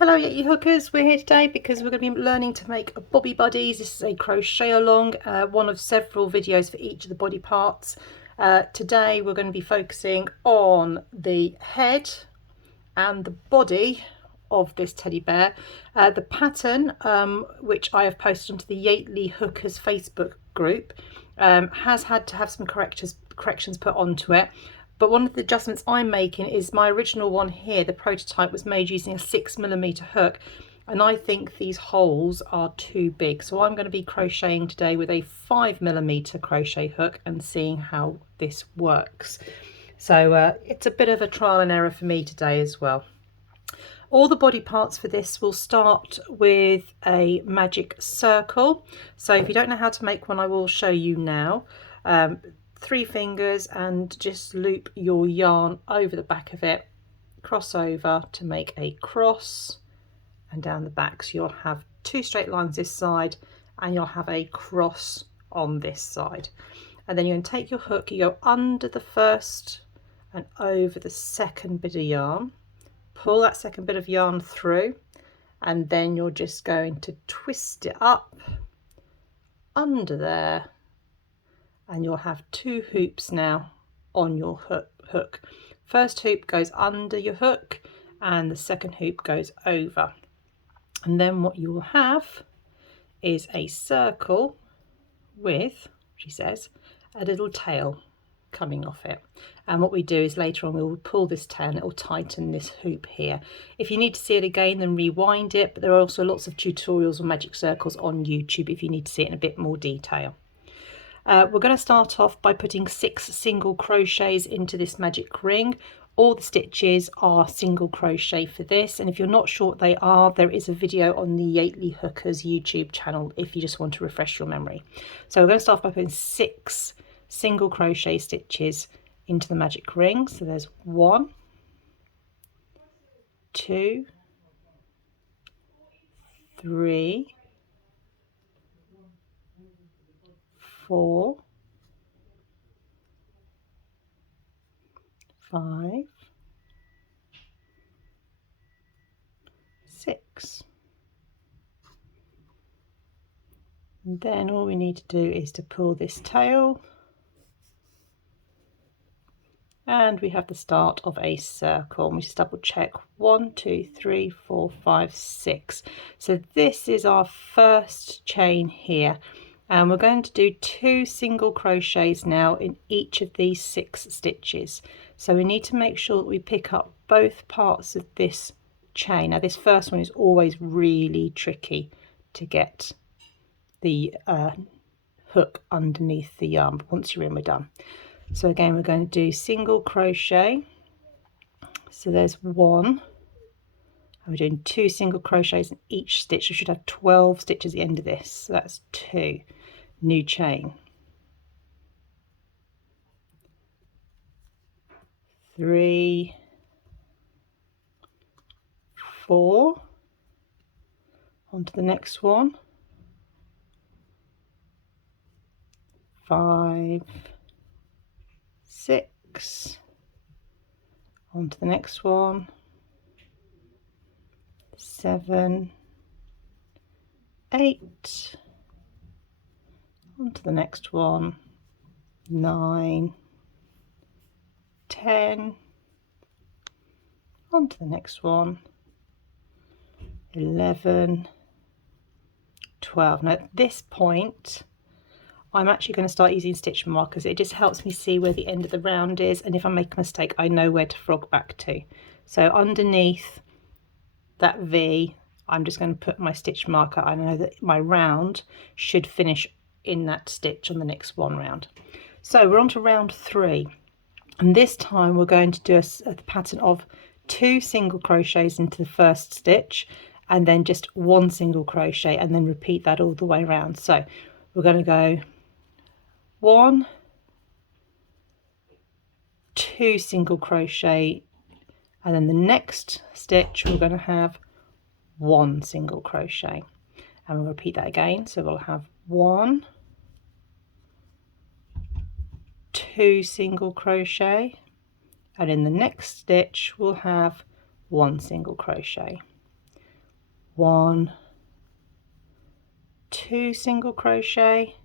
Hello Yeti Hookers, we're here today because we're going to be learning to make bobby buddies. This is a crochet along, one of several videos for each of the body parts. Today we're going to be focusing on the head and the body of this teddy bear. The pattern, which I have posted onto the Yately Hookers Facebook group, has had to have some corrections put onto it. But one of the adjustments I'm making is my original one here, the prototype, was made using a 6mm hook, and I think these holes are too big. So I'm going to be crocheting today with a 5mm crochet hook and seeing how this works. So it's a bit of a trial and error for me today as well. All the body parts for this will start with a magic circle. So if you don't know how to make one, I will show you now. 3 fingers and just loop your yarn over the back of it, cross over to make a cross, and down the back. So you'll have 2 straight lines this side and you'll have a cross on this side. And then you're going to take your hook, you go under the first and over the second bit of yarn, pull that second bit of yarn through, and then you're just going to twist it up under there, and you'll have 2 hoops now on your hook. First hoop goes under your hook and the second hoop goes over, and then what you will have is a circle with, she says, a little tail coming off it. And what we do is later on we will pull this tail and it will tighten this hoop here. If you need to see it again, then rewind it, but there are also lots of tutorials on magic circles on YouTube if you need to see it in a bit more detail. We're going to start off by putting 6 single crochets into this magic ring. All the stitches are single crochet for this, and if you're not sure what they are, there is a video on the Yately Hookers YouTube channel if you just want to refresh your memory. So we're going to start by putting 6 single crochet stitches into the magic ring. So there's 1, 2, 3, 4, 5, 6. And then all we need to do is to pull this tail, and we have the start of a circle. We just double check 1, 2, 3, 4, 5, 6. So this is our first chain here, and we're going to do 2 single crochets now in each of these 6 stitches. So we need to make sure that we pick up both parts of this chain. Now this first one is always really tricky to get the hook underneath the yarn, but once you're in, we're done. So again, we're going to do single crochet. So there's 1, and we're doing 2 single crochets in each stitch. We should have 12 stitches at the end of this. So that's 2. New chain, 3, 4, onto the next one, 5, 6, onto the next one, 7, 8, onto the next one, 9, 10, onto the next one, 11, 12. Now at this point I'm actually going to start using stitch markers. It just helps me see where the end of the round is, and if I make a mistake I know where to frog back to. So underneath that V I'm just going to put my stitch marker. I know that my round should finish in that stitch on the next one round. So we're on to round 3, and this time we're going to do a pattern of 2 single crochets into the first stitch and then just 1 single crochet, and then repeat that all the way around. So we're going to go 1, 2 single crochet, and then the next stitch we're going to have 1 single crochet, and we'll repeat that again. So we'll have 1, 2 single crochet, and in the next stitch we'll have 1 single crochet. 1, 2 single crochet,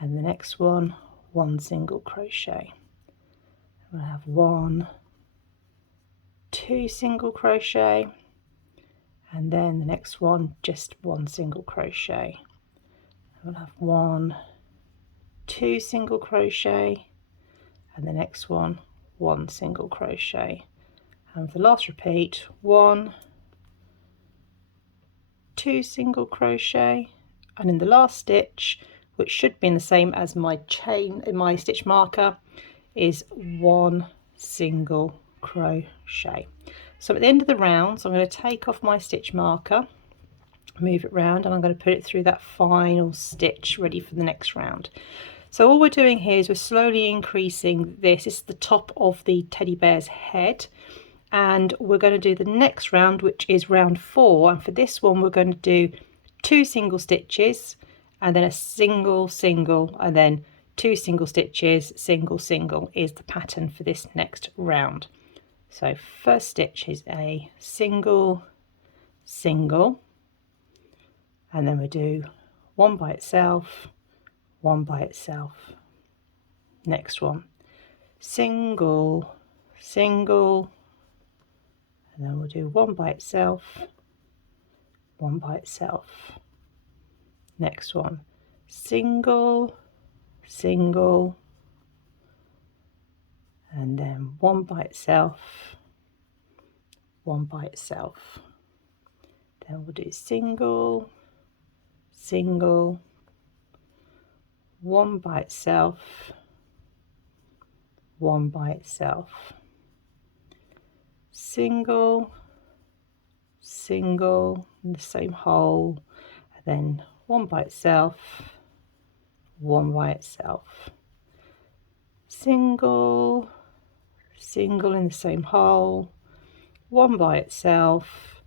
and the next one 1 single crochet. We'll have 1, 2 single crochet, and then the next one just 1 single crochet. We'll have 1, 2 single crochet, and the next one 1 single crochet. And for the last repeat, 1, 2 single crochet, and in the last stitch, which should be in the same as my chain in my stitch marker, is 1 single crochet. So at the end of the round, so I'm going to take off my stitch marker, move it round, and I'm going to put it through that final stitch ready for the next round. So all we're doing here is we're slowly increasing this. This is the top of the teddy bear's head, and we're going to do the next round, which is round 4, and for this one we're going to do 2 single stitches and then a single single, and then 2 single stitches, single single is the pattern for this next round. So first stitch is a single single, and then we do 1 by itself, 1 by itself. Next one, single single, and then we'll do 1 by itself, 1 by itself. Next one, single single, and then 1 by itself, 1 by itself. Then we'll do single single, 1 by itself, 1 by itself, single single in the same hole, and then 1 by itself, 1 by itself, single single in the same hole, 1 by itself,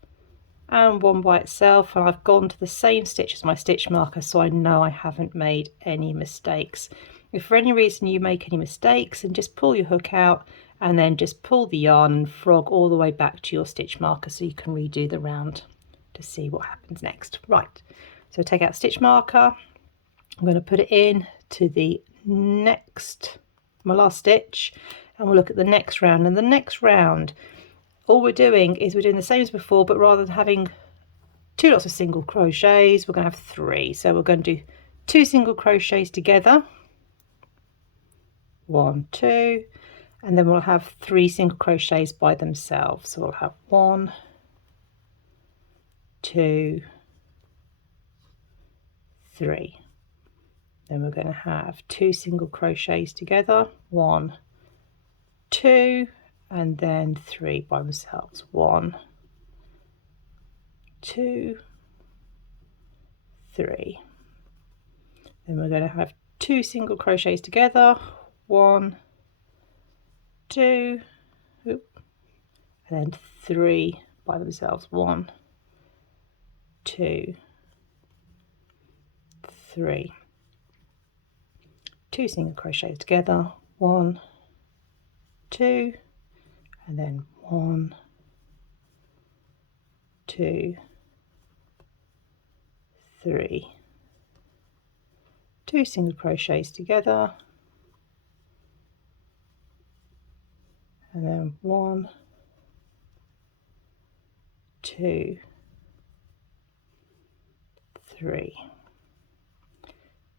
and 1 by itself. And I've gone to the same stitch as my stitch marker, so I know I haven't made any mistakes. If for any reason you make any mistakes, then just pull your hook out and then just pull the yarn and frog all the way back to your stitch marker so you can redo the round to see what happens next. Right, so take out stitch marker, I'm going to put it in to the next, my last stitch, and we'll look at the next round. And the next round, all we're doing is we're doing the same as before, but rather than having 2 lots of single crochets, we're going to have 3. So we're going to do 2 single crochets together, 1, 2, and then we'll have 3 single crochets by themselves. So we'll have 1, 2, 3. Then we're going to have 2 single crochets together, 1, 2, and then 3 by themselves, 1, 2, 3. Then we're going to have 2 single crochets together, 1, 2, and then 3 by themselves, 1, 2, 3. 2 single crochets together, 1, 2, and then 1, 2, 3. 2 single crochets together, and then 1, 2, 3.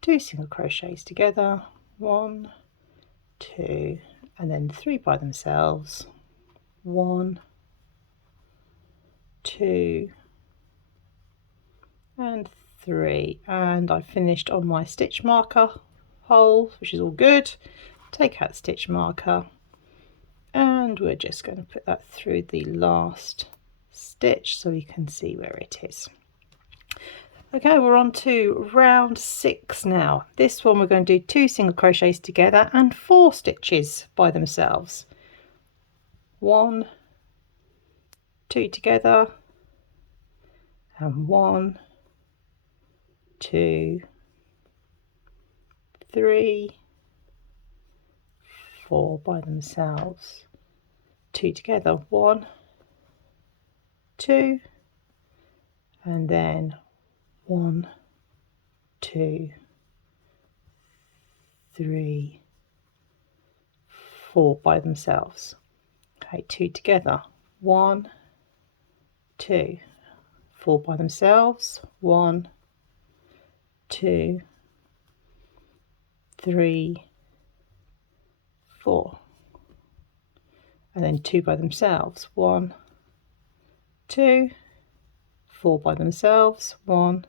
2 single crochets together, 1, 2, and then 3 by themselves, 1, 2, and 3. And I finished on my stitch marker hole, which is all good. Take out the stitch marker, and we're just going to put that through the last stitch so you can see where it is. Okay, we're on to round 6 now. This one we're going to do 2 single crochets together and 4 stitches by themselves. 1, 2 together, and 1, 2, 3, 4 by themselves. 2 together, 1, 2, and then 1, 2, 3, 4 by themselves. Okay, 2 together, 1, 2, 4 by themselves, 1, 2, 3, 4, and then 2 by themselves, 1, 2, 4 by themselves, 1,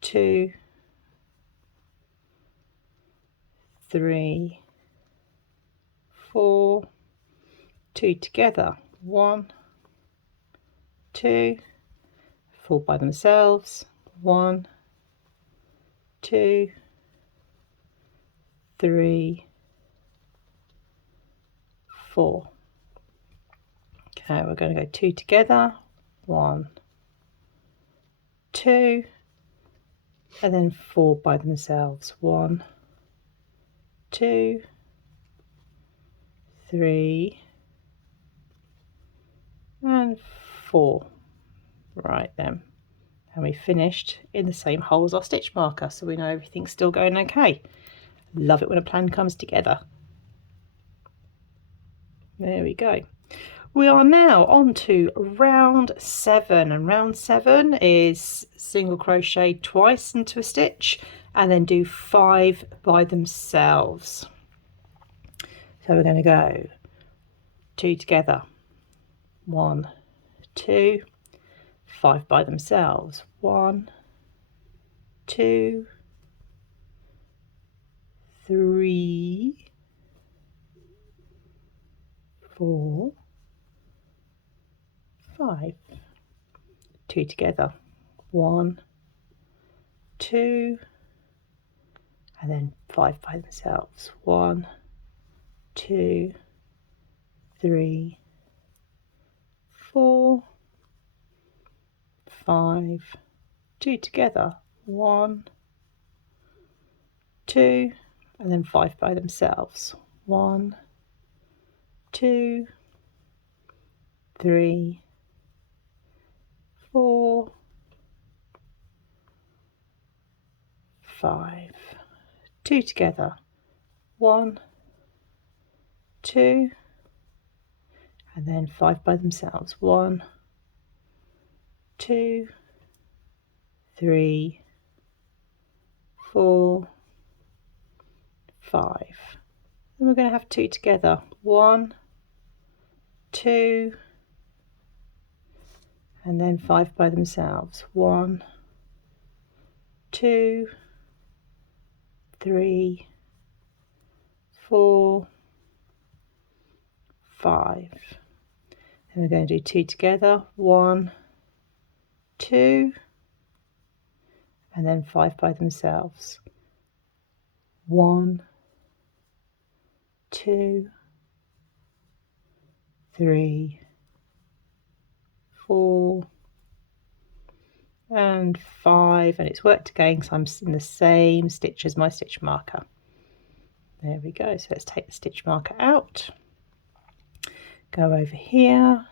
2, 3, 4, 2 together, 1, 2, 4 by themselves, 1, 2, 3, 4. Okay, we're going to go 2 together, 1, 2, and then 4 by themselves, 1, 2, 3, and 4. Right then, and we finished in the same hole as our stitch marker, so we know everything's still going okay. Love it when a plan comes together. There we go. We are now on to round 7, and round 7 is single crochet twice into a stitch and then do 5 by themselves. So we're going to go 2 together, 1, 2, 5 by themselves, 1, 2, 3, 4, 5, 2 together, 1, 2, and then 5 by themselves, 1, 2, 3, 4, 5, 2 together, 1, 2, and then 5 by themselves, 1, 2, 3, 4, 5, 2 together, 1, 2, and then 5 by themselves, 1, 2, 3, 4, 5. Then we're going to have 2 together, 1, 2, and then 5 by themselves, 1, 2, 3, 4, 5. Then we're going to do 2 together, 1, 2, and then 5 by themselves, 1, 2, 3, 4, and 5, and it's worked again because I'm in the same stitch as my stitch marker. There we go. So let's take the stitch marker out, go over here,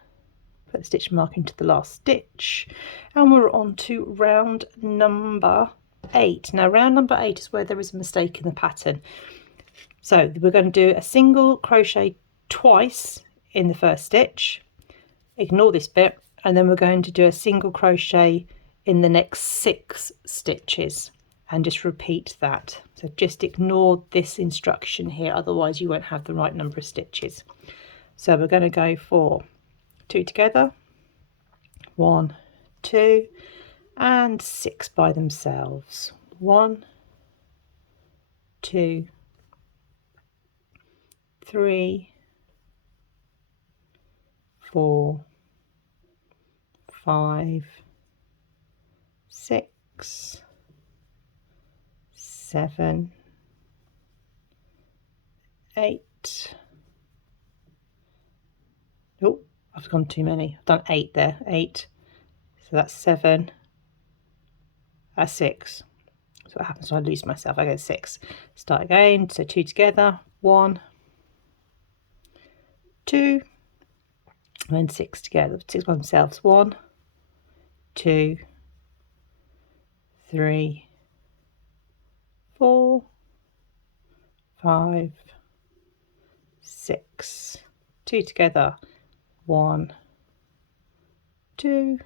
put the stitch marker into the last stitch, and we're on to round number 8. Now round number 8 is where there is a mistake in the pattern. So we're going to do a single crochet twice in the first stitch, ignore this bit, and then we're going to do a single crochet in the next 6 stitches and just repeat that. So just ignore this instruction here, otherwise you won't have the right number of stitches. So we're going to go for 2 together, 1, 2, and 6 by themselves, 1, 2, 3, 4, 5, 6, 7, 8. Oh, I've gone too many. I've done 8 there. 8. So that's 7. That's 6. So what happens when I lose myself? I go 6. Start again. So 2 together. 1, 2, and then 6 together. 6 by themselves. 1, 2, 3, 4, 5, 6, 2 together, 1, 2,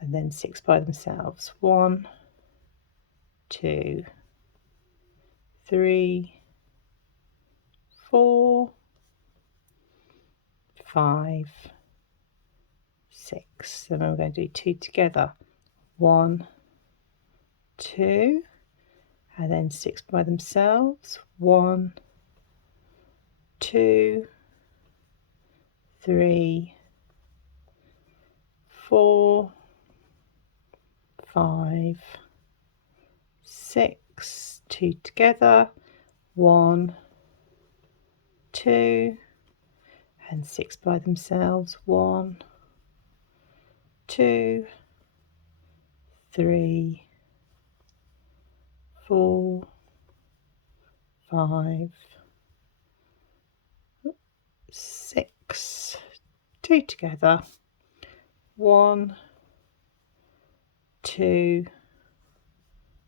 and then 6 by themselves, 1, 2, 3, 4, 5, 6. And then we're going to do 2 together, 1, 2, and then 6 by themselves, 1, 2, 3, 4, 5, 6, 2 together, 1, 2, and 6 by themselves, 1, 2, 3, 4, 5, 6, 2 together, 1, 2,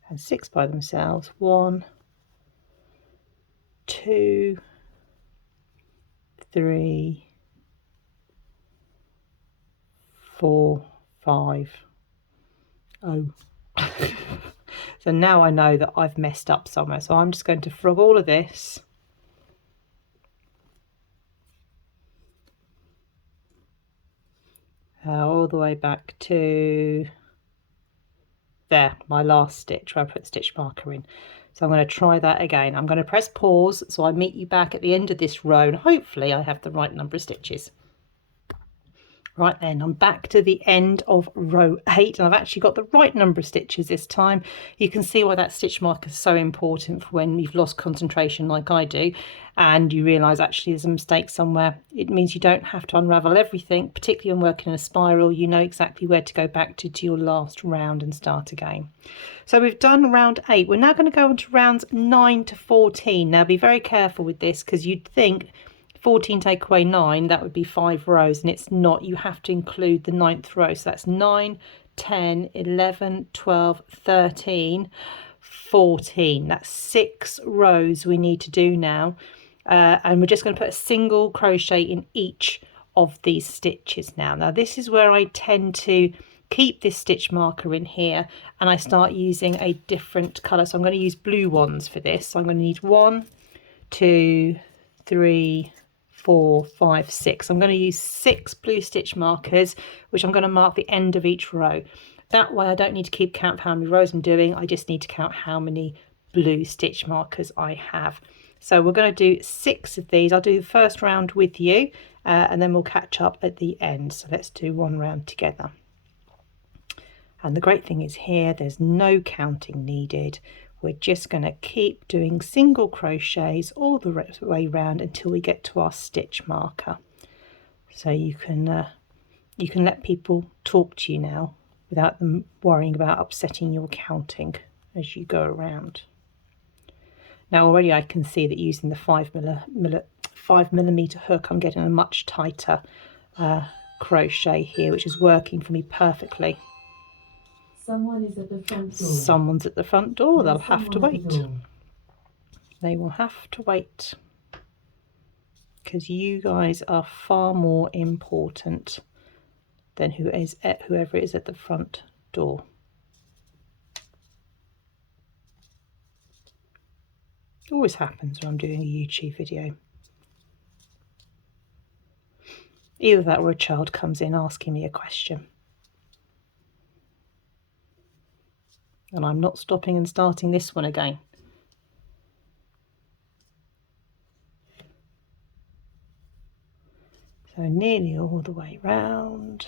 and 6 by themselves, 1, 2, 3, 4, 5. Oh. So now I know that I've messed up somewhere, so I'm just going to frog all of this all the way back to there, my last stitch where I put the stitch marker in. So I'm going to try that again. I'm going to press pause so I meet you back at the end of this row, and hopefully I have the right number of stitches. Right then, I'm back to the end of row 8, and I've actually got the right number of stitches this time. You can see why that stitch marker is so important for when you've lost concentration like I do, and you realise actually there's a mistake somewhere. It means you don't have to unravel everything, particularly when working in a spiral. You know exactly where to go back to your last round and start again. So we've done round 8. We're now going to go on to rounds 9 to 14. Now be very careful with this, because you'd think 14 take away 9, that would be 5 rows, and it's not. You have to include the 9th row. So that's 9, 10, 11, 12, 13, 14. That's 6 rows we need to do now. And we're just going to put a single crochet in each of these stitches now. Now this is where I tend to keep this stitch marker in here, and I start using a different colour. So I'm going to use blue ones for this. So I'm going to need 1, 2, 3, 4, 5, 6. I'm going to use 6 blue stitch markers, which I'm going to mark the end of each row. That way I don't need to keep count of how many rows I'm doing. I just need to count how many blue stitch markers I have. So we're going to do 6 of these. I'll do the first round with you, and then we'll catch up at the end. So let's do one round together. And the great thing is here, there's no counting needed. We're just going to keep doing single crochets all the way round until we get to our stitch marker. So you can let people talk to you now without them worrying about upsetting your counting as you go around. Now already I can see that using the 5mm hook, I'm getting a much tighter crochet here, which is working for me perfectly. Someone is at the front door. Someone's at the front door. They'll have to wait. They will have to wait, because you guys are far more important than whoever is at the front door. It always happens when I'm doing a YouTube video. Either that or a child comes in asking me a question. And I'm not stopping and starting this one again. So nearly all the way round.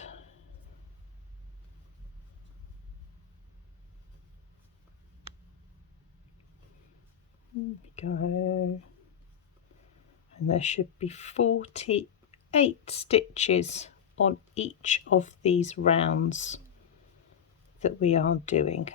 There we go. And there should be 48 stitches on each of these rounds that we are doing.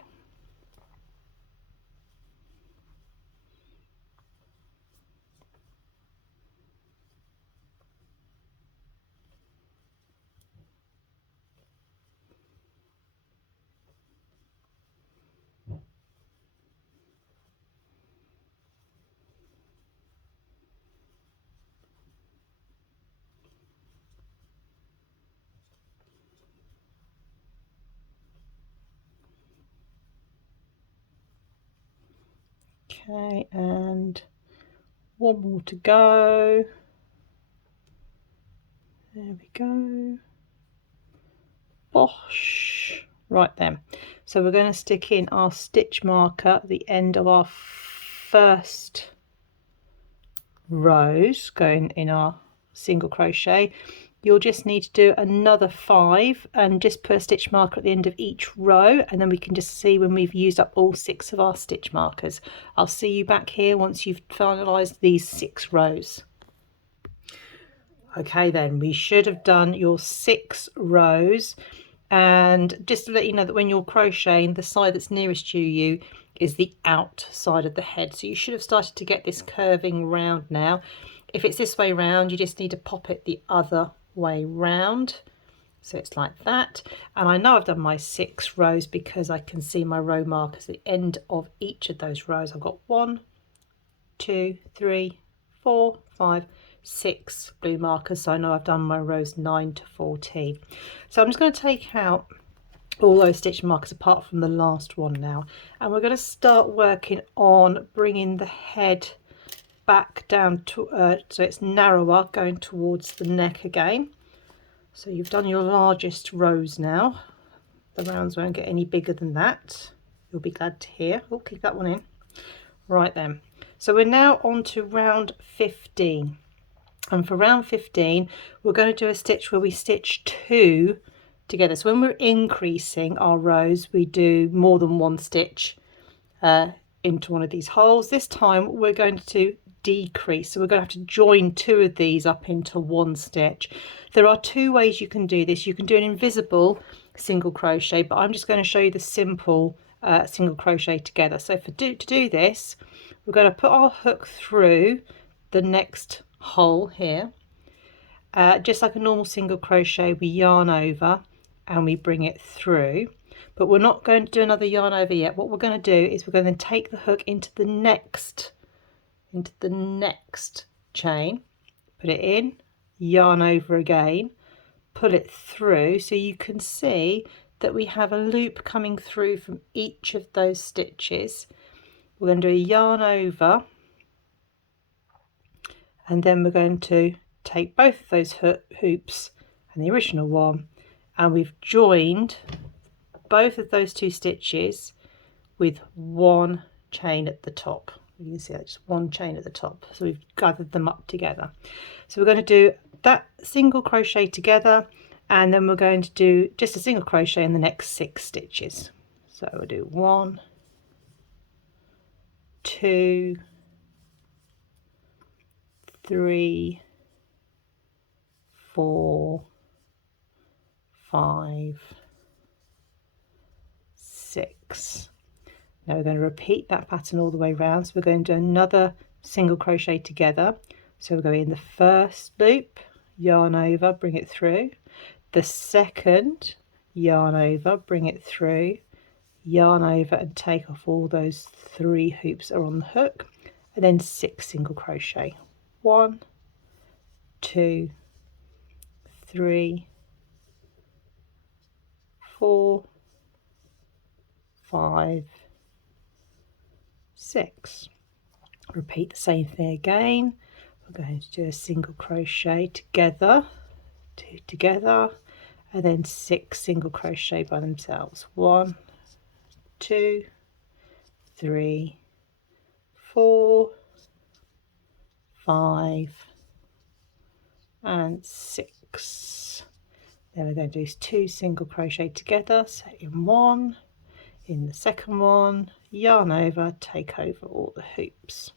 Okay, and one more to go. There we go. Bosh. Right then, so we're going to stick in our stitch marker at the end of our first rows going in our single crochet. You'll just need to do another 5 and just put a stitch marker at the end of each row, and then we can just see when we've used up all 6 of our stitch markers. I'll see you back here once you've finalized these 6 rows. Okay, then we should have done your 6 rows. And just to let you know that when you're crocheting, the side that's nearest to you is the outside of the head. So you should have started to get this curving round now. If it's this way round, you just need to pop it the other way round. So it's like that. And I know I've done my 6 rows because I can see my row markers at the end of each of those rows. I've got 1, 2, 3, 4, 5, 6 blue markers, so I know I've done my rows 9 to 14. So I'm just going to take out all those stitch markers apart from the last one now, and we're going to start working on bringing the head back down to so it's narrower, going towards the neck again. So you've done your largest rows now. The rounds won't get any bigger than that, you'll be glad to hear. Oh, keep that one in. Right then, so we're now on to round 15. And for round 15, we're going to do a stitch where we stitch 2 together. So when we're increasing our rows, we do more than 1 stitch into one of these holes. This time we're going to decrease. So we're going to have to join 2 of these up into 1 stitch. There are 2 ways you can do this. You can do an invisible single crochet, but I'm just going to show you the simple single crochet together. So to do this, we're going to put our hook through the next hole here, just like a normal single crochet. We yarn over and we bring it through, but we're not going to do another yarn over yet. What we're going to do is we're going to take the hook into the next chain, put it in, yarn over again, pull it through, so you can see that we have a loop coming through from each of those stitches. We're going to do a yarn over, and then we're going to take both of those hoops and the original one, and we've joined both of those 2 stitches with 1 chain at the top. You can see that, just 1 chain at the top. So we've gathered them up together. So we're going to do that single crochet together, and then we're going to do just a single crochet in the next 6 stitches. So we'll do 1, 2, 3, 4, 5, 6. Now we're going to repeat that pattern all the way around. So we're going to do another single crochet together. So we're going in the first loop, yarn over, bring it through. The second, yarn over, bring it through, yarn over and take off all those 3 hoops that are on the hook, and then 6 single crochet. 1, 2, 3, 4, 5, 6. Repeat the same thing again. We're going to do a single crochet together, 2 together, and then 6 single crochet by themselves. 1, 2, 3, 4, 5, and 6. Then we're going to do 2 single crochet together, so in 1, in the second one, yarn over, take over all the hoops.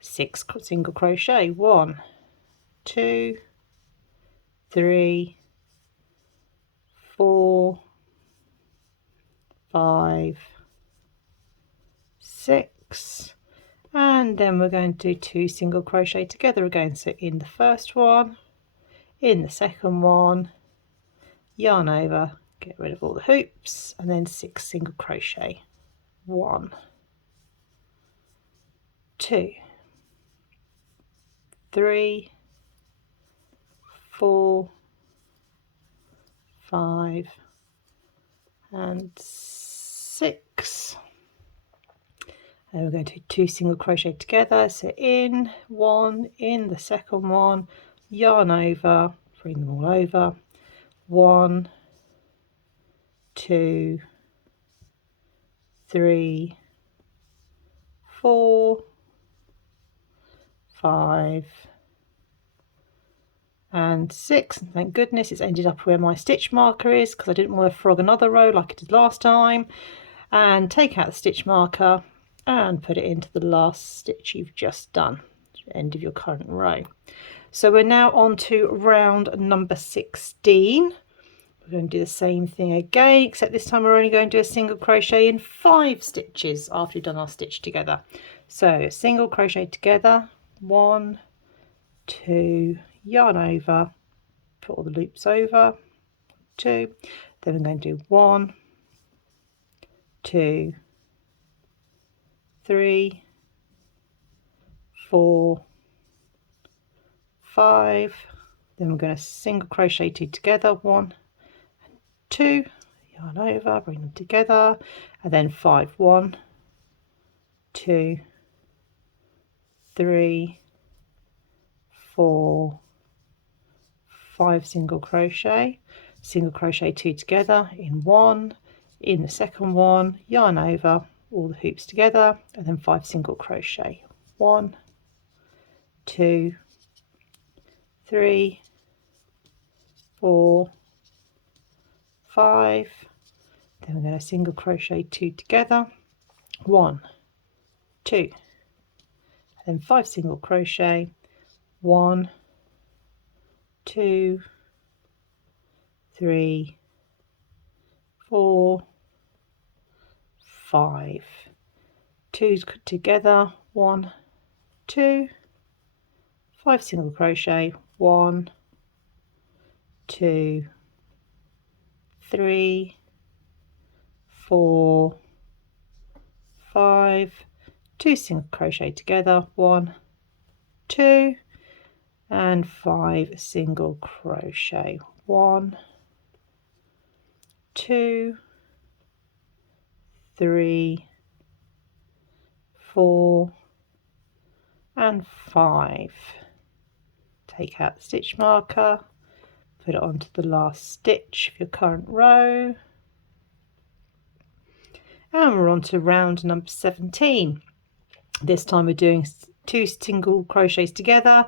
6 single crochet. 1, 2, 3, 4, 5, 6, and then we're going to do 2 single crochet together again. So in the first one, in the second one, yarn over, get rid of all the hoops, and then 6 single crochet. 1, 2, 3, 4, 5, and 6. And we're going to do 2 single crochet together, so in one, in the second one, yarn over, bring them all over, 1, 2, 3, 4, 5 and 6. Thank goodness it's ended up where my stitch marker is, because I didn't want to frog another row like I did last time. And take out the stitch marker and put it into the last stitch you've just done, end of your current row. So we're now on to round number 16. We're going to do the same thing again, except this time we're only going to do a single crochet in 5 stitches after we've done our stitch together. So single crochet together, 1, 2, yarn over, put all the loops over, 2, then we're going to do 1, 2, 3, 4, 5, then we're going to single crochet 2 together, 1, 2, yarn over, bring them together, and then 5, 1, 2, 3, 4, 5 single crochet 2 together in one, in the second one, yarn over, all the hoops together, and then 5 single crochet, 1, 2, 3, 4, 5, then we're going to single crochet 2 together, 1, 2, and then 5 single crochet, 1, 2, 3, 4, 5, 2 together, 1, 2, 5 single crochet, 1, 2, 3, 4, 5, 2 single crochet together, 1, 2, and 5 single crochet, 1, 2, 3, 4, and 5. Take out the stitch marker, put it onto the last stitch of your current row, and we're on to round number 17. This time we're doing 2 single crochets together,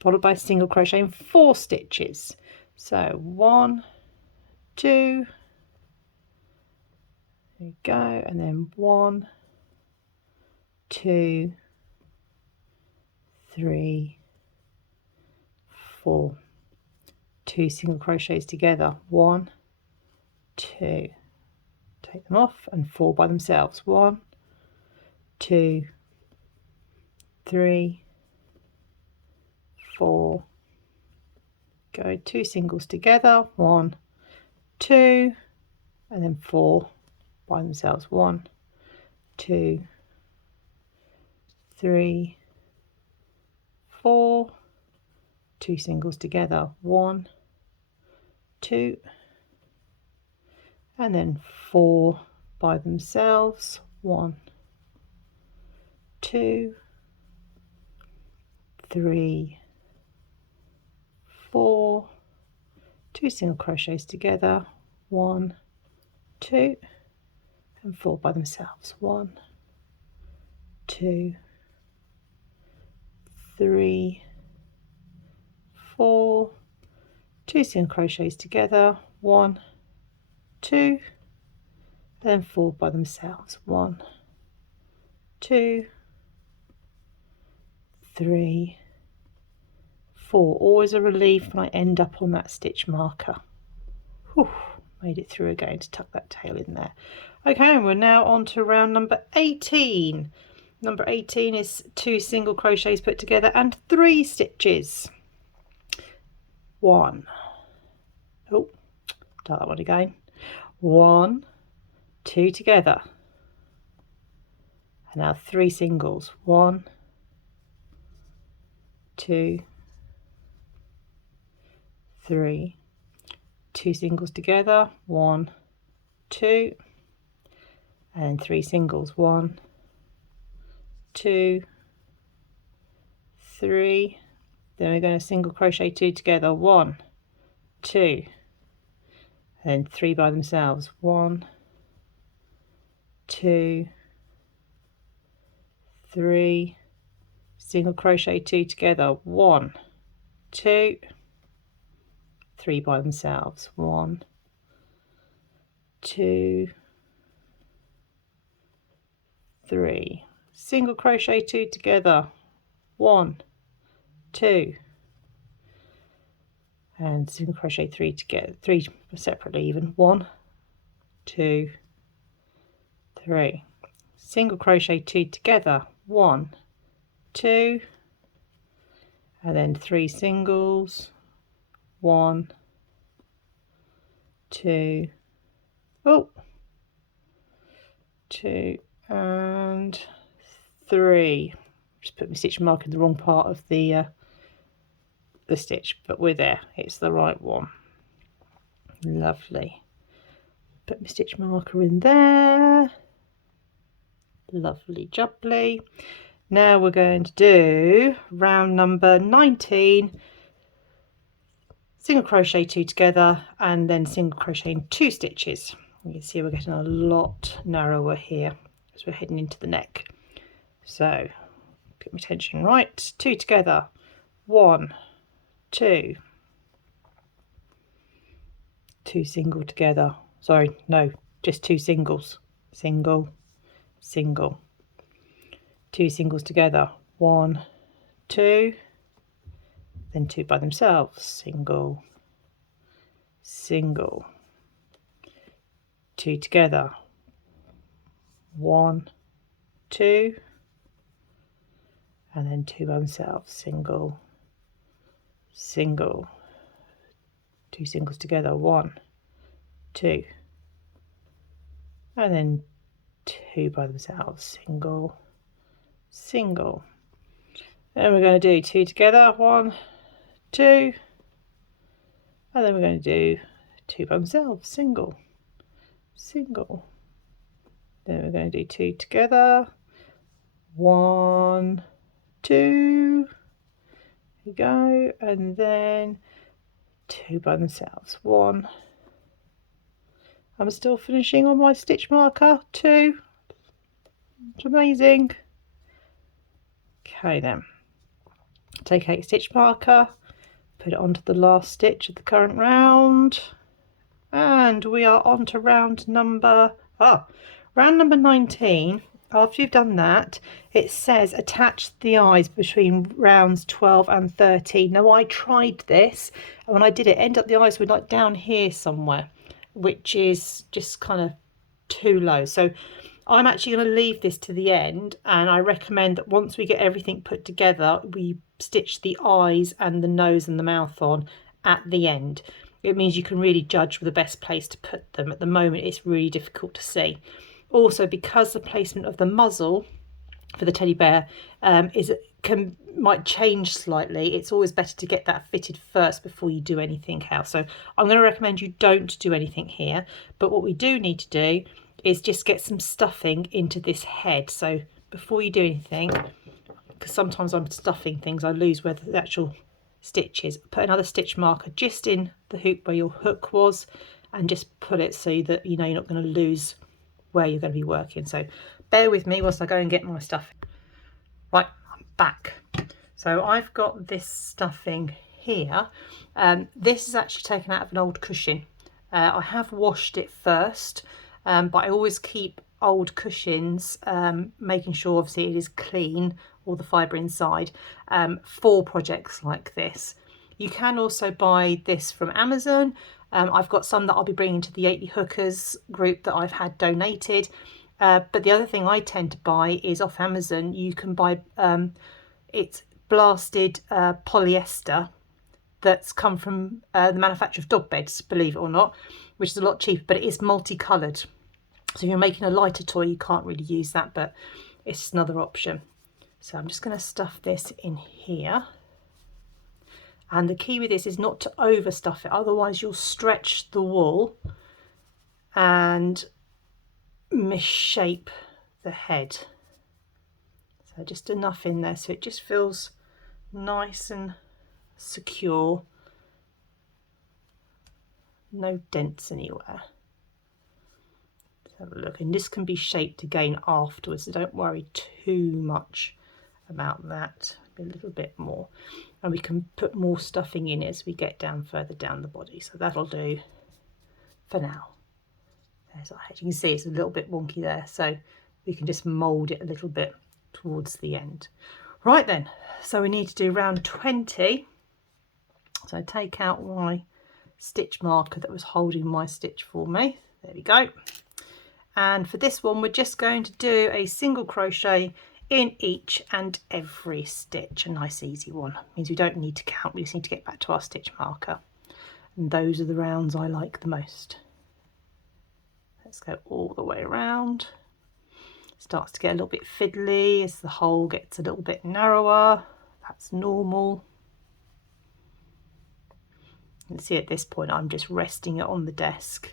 followed by single crochet in 4 stitches. So 1, 2, there you go, and then 1, 2, 3, 4, 2 single crochets together, 1, 2, take them off and 4 by themselves, 1, 2, 3, 4, go 2 singles together, 1, 2, and then 4 by themselves, 1, 2, 3, 4, 2 singles together, 1, 2, and then 4 by themselves, 1, 2, 3, 4, 2 single crochets together, 1, 2, and 4 by themselves, 1, 2, 3, 4, 2 single crochets together, 1, 2, then 4 by themselves, 1, 2, 3, 4. Always a relief when I end up on that stitch marker. Whew, made it through again to tuck that tail in there. Okay, and we're now on to round number 18. Number 18 is 2 single crochets put together and 3 stitches. 1, oh, start that one again, 1, 2 together, and now 3 singles, 1, 2, 3, 2 singles together, 1, 2, and 3 singles, 1, 2, 3, then we're going to single crochet 2 together, 1, 2, and 3 by themselves, 1, 2, 3, single crochet 2 together, 1, 2, 3 by themselves, 1, 2, 3, single crochet 2 together, 1, 2, and single crochet 3 together, 3 separately even, 1, 2, 3, single crochet 2 together, 1, 2, and then 3 singles, 1, 2, oh, 2 and 3. Just put my stitch mark in the wrong part of the stitch, but we're there, it's the right one. Lovely. Put my stitch marker in there. Lovely jubbly. Now we're going to do round number 19, single crochet 2 together and then single crochet in 2 stitches. You can see we're getting a lot narrower here as we're heading into the neck. So get my tension right, 2 together, 1, 2, 2 single together, sorry, no, just 2 singles, single, single, 2 singles together, 1, 2, then 2 by themselves, single, single, 2 together, 1, 2, and then 2 by themselves, single, single, 2 singles together, 1, 2, and then 2 by themselves, single, single. Then we're going to do 2 together, 1, 2, and then we're going to do 2 by themselves, single, single. Then we're going to do 2 together, 1, 2, here we go, and then 2 by themselves, 1. I'm still finishing on my stitch marker, 2. It's amazing. Okay then, take out your stitch marker, put it onto the last stitch of the current round, and we are on to round number 19. After you've done that, it says attach the eyes between rounds 12 and 13. Now I tried this, and when I did it, ended up the eyes were like down here somewhere, which is just kind of too low. So I'm actually going to leave this to the end, and I recommend that once we get everything put together, we stitch the eyes and the nose and the mouth on at the end. It means you can really judge the best place to put them. At the moment, it's really difficult to see. Also, because the placement of the muzzle for the teddy bear might change slightly, it's always better to get that fitted first before you do anything else. So I'm going to recommend you don't do anything here, but what we do need to do is just get some stuffing into this head. So before you do anything, because sometimes I'm stuffing things, I lose where the actual stitch is, put another stitch marker just in the hoop where your hook was, and just put it so that you know you're not going to lose where you're going to be working. So bear with me whilst I go and get my stuffing. Right, I'm back. So I've got this stuffing here. This is actually taken out of an old cushion. I have washed it first, but I always keep old cushions, making sure obviously it is clean, all the fibre inside, for projects like this. You can also buy this from Amazon. I've got some that I'll be bringing to the 80 Hookers group that I've had donated. But the other thing I tend to buy is off Amazon. You can buy it's blasted polyester that's come from the manufacture of dog beds, believe it or not, which is a lot cheaper, but it is multicoloured. So if you're making a lighter toy, you can't really use that, but it's just another option. So I'm just going to stuff this in here. And the key with this is not to overstuff it, otherwise you'll stretch the wool and misshape the head. So So just enough in there so it just feels nice and secure. No dents anywhere. Let's have a look, and this can be shaped again afterwards, so don't worry too much about that. A little bit more, and we can put more stuffing in as we get down further down the body, so that'll do for now. There's our head. You can see it's a little bit wonky there, so we can just mould it a little bit towards the end. Right then, so we need to do round 20. So take out my stitch marker that was holding my stitch for me. There we go. And for this one, we're just going to do a single crochet in each and every stitch. A nice easy one. It means we don't need to count, we just need to get back to our stitch marker. And those are the rounds I like the most. Let's go all the way around. Starts to get a little bit fiddly as the hole gets a little bit narrower. That's normal. You can see at this point I'm just resting it on the desk.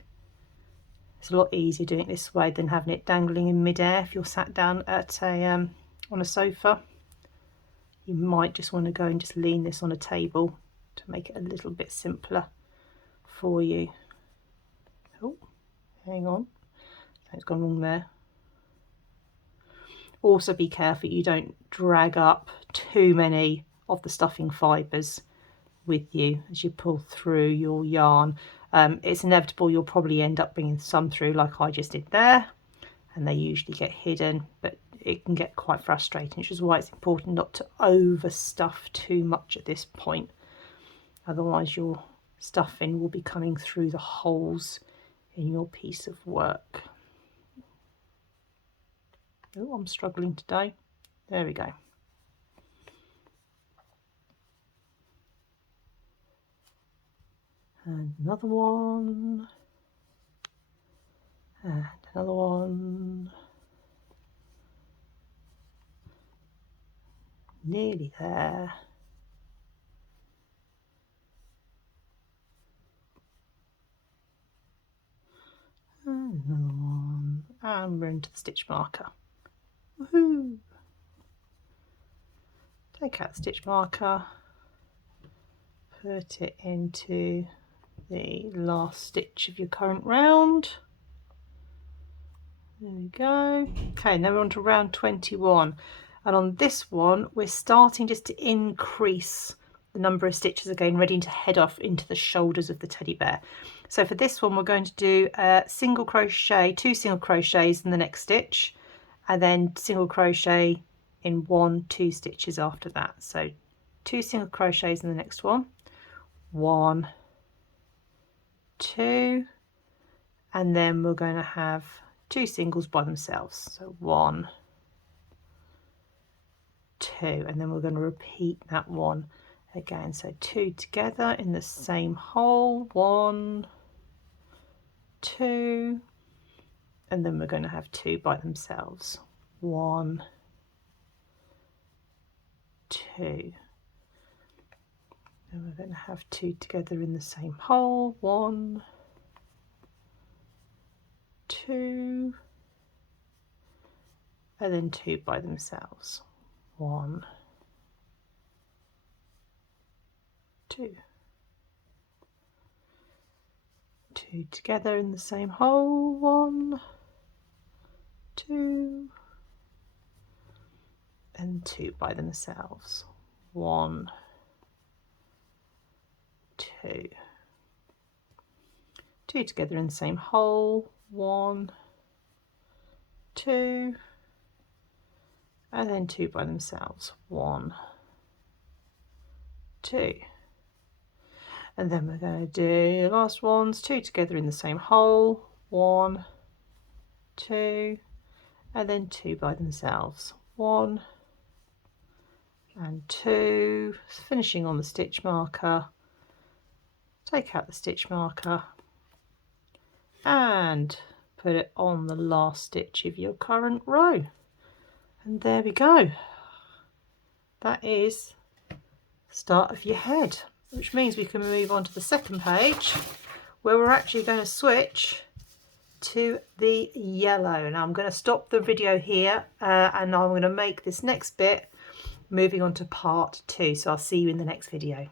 It's a lot easier doing it this way than having it dangling in midair. If you're sat down at a on a sofa, you might just want to go and just lean this on a table to make it a little bit simpler for you. Oh, hang on, it's gone wrong there. Also be careful you don't drag up too many of the stuffing fibres with you as you pull through your yarn. It's inevitable you'll probably end up bringing some through like I just did there, and they usually get hidden, but it can get quite frustrating, which is why it's important not to overstuff too much at this point. Otherwise your stuffing will be coming through the holes in your piece of work. Oh, I'm struggling today. There we go. And another one. And another one. Nearly there. And another one. And we're into the stitch marker. Woohoo! Take out the stitch marker, put it into the last stitch of your current round. There we go. Okay, now we're on to round 21, and on this one we're starting just to increase the number of stitches again, ready to head off into the shoulders of the teddy bear. So for this one we're going to do a single crochet, 2 single crochets in the next stitch, and then single crochet in 1, 2 stitches after that. So 2 single crochets in the next one, 1, 2, and then we're going to have 2 singles by themselves. So 1, 2, and then we're going to repeat that one again. So 2 together in the same hole, 1, 2, and then we're going to have 2 by themselves, 1, 2. And we're going to have 2 together in the same hole, 1, 2, and then 2 by themselves, 1, 2. 2 together in the same hole, 1, 2, and 2 by themselves, 1, 2. 2 together in the same hole, 1, 2, and then 2 by themselves, 1, 2. And then we're going to do the last ones, 2 together in the same hole, 1, 2, and then 2 by themselves, 1 and 2, finishing on the stitch marker. Take out the stitch marker and put it on the last stitch of your current row, and there we go. That is the start of your head, which means we can move on to the second page where we're actually going to switch to the yellow. Now I'm going to stop the video here and I'm going to make this next bit moving on to part 2. So I'll see you in the next video.